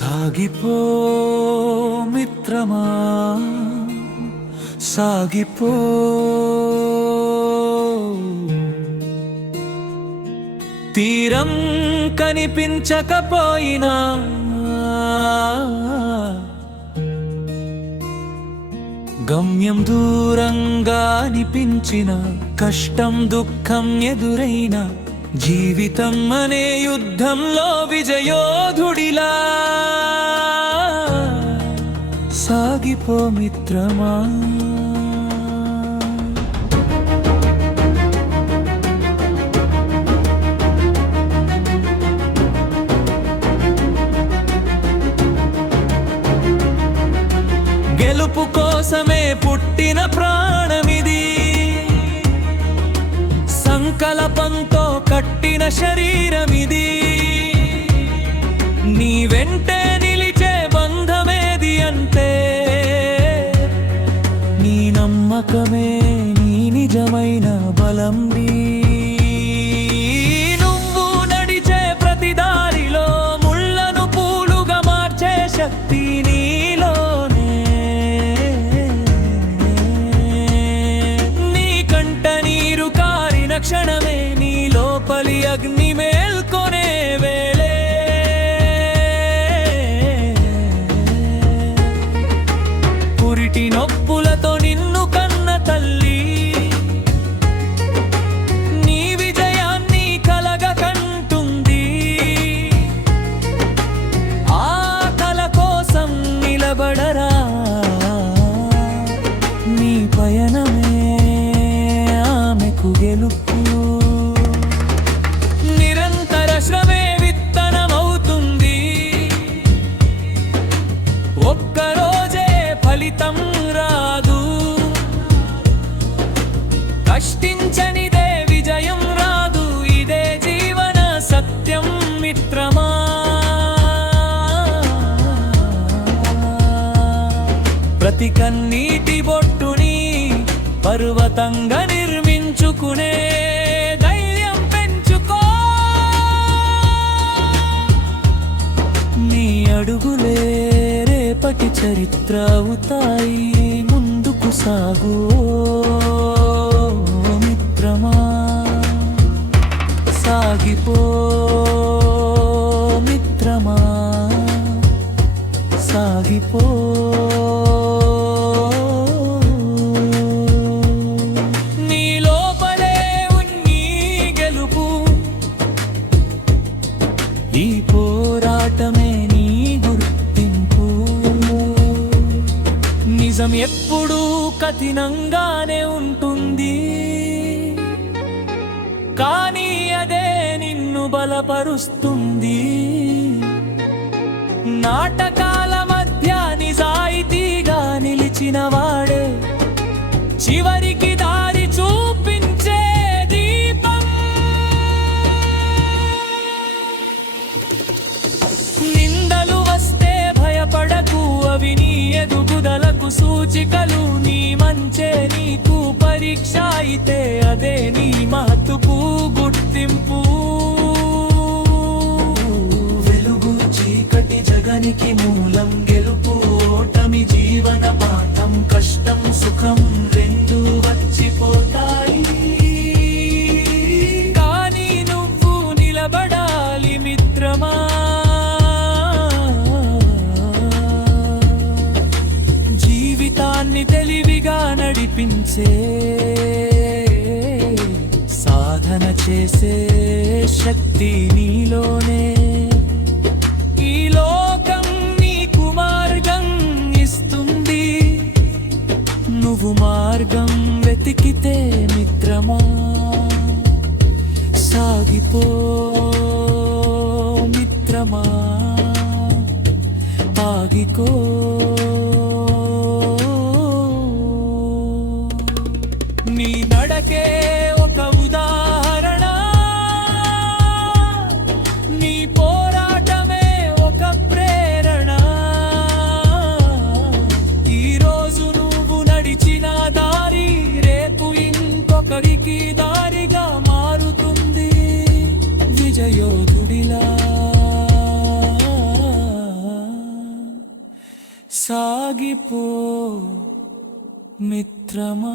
సాగిపో మిత్రమా సాగిపో తీరం కనిపించకపోయినా గమ్యం దూరంగా అనిపించిన కష్టం దుఃఖం ఎదురైన జీవితం అనే యుద్ధంలో విజయోధుడిలా సాగిపో మిత్రమా. గెలుపు కోసమే పుట్టిన ప్రాణమిది, సంకల్పంతో కట్టిన శరీరమిది. నీ వెంటే నిలిచే బంధమేది అంటే నీ నమ్మకమే నీ నిజమైన బలం. నువ్వు నడిచే ప్రతి దారిలో ముళ్ళను పూలుగా మార్చే శక్తి నీలోనే. నీ కంట నీరు కారిన క్షణమే నీ లోపలి అగ్ని మేల్కొనే వేళే. పురిటి నొప్పులతో నిన్ను కన్న తల్లి నీ విజయాన్ని కలగ కంటుంది. ఆ కల కోసం నిలబడరా, నీ పయనమే ఆమెకు గెలుపు. నిరంతర శ్రమే విత్తనమవుతుంది, ఒక్కరోజే ఫలితం రాదు. కష్టించనిదే విజయం రాదు, ఇదే జీవన సత్యం మిత్రమా. ప్రతి కన్నీటి బొట్టుని పర్వతంగా నిర్మించుకునే ధైర్యం పెంచుకో. నీ అడుగులే రేపటి చరిత్ర అవుతాయి, ముందుకు సాగు మిత్రమా. సాగిపో మిత్రమా సాగిపో. నీ లోపలే ఉన్ని గెలుపు, ఈ పోరాటమే నీ గుర్తింపు. నిజం ఎప్పుడూ కఠినంగానే ఉంటుంది, కానీ అదే నిన్ను బలపరుస్తుంది. నాటకాల మధ్య నిజాయితీగా నిలిచిన వాడే చివరికి దారి చూపించే దీపం. నిందలు వస్తే భయపడకు, అవి నీ ఎదుగుదలకు సూచికలు. నీ మంచే నీకు పరీక్ష అయితే అదే నీ మహత్తుకు గుర్తింపు. వెలుగు చీకటి జగనికి మూలం, గెలుపు ఓటమి జీవన పాఠం. కష్టం సుఖం రెండు వచ్చిపోతాయి, కానీ నువ్వు నిలబడాలి మిత్రమా. జీవితాన్ని తెలివిగా నడిపించే సాధన చేసే శక్తి నీలోనే. ఈ లోకం నీకు మార్గం ఇస్తుంది, నువ్వు మార్గం వెతికితే మిత్రమా. సాగిపో మిత్రమా ఆగికో. నీ నడకే ఒక ఉదాహరణ, నీ పోరాటమే ఒక ప్రేరణ. ఈరోజు నువ్వు నడిచిన దారి రేపు ఇంకొకరికి దారిగా మారుతుంది. విజయోధుడిలా సాగిపో మిత్రమా.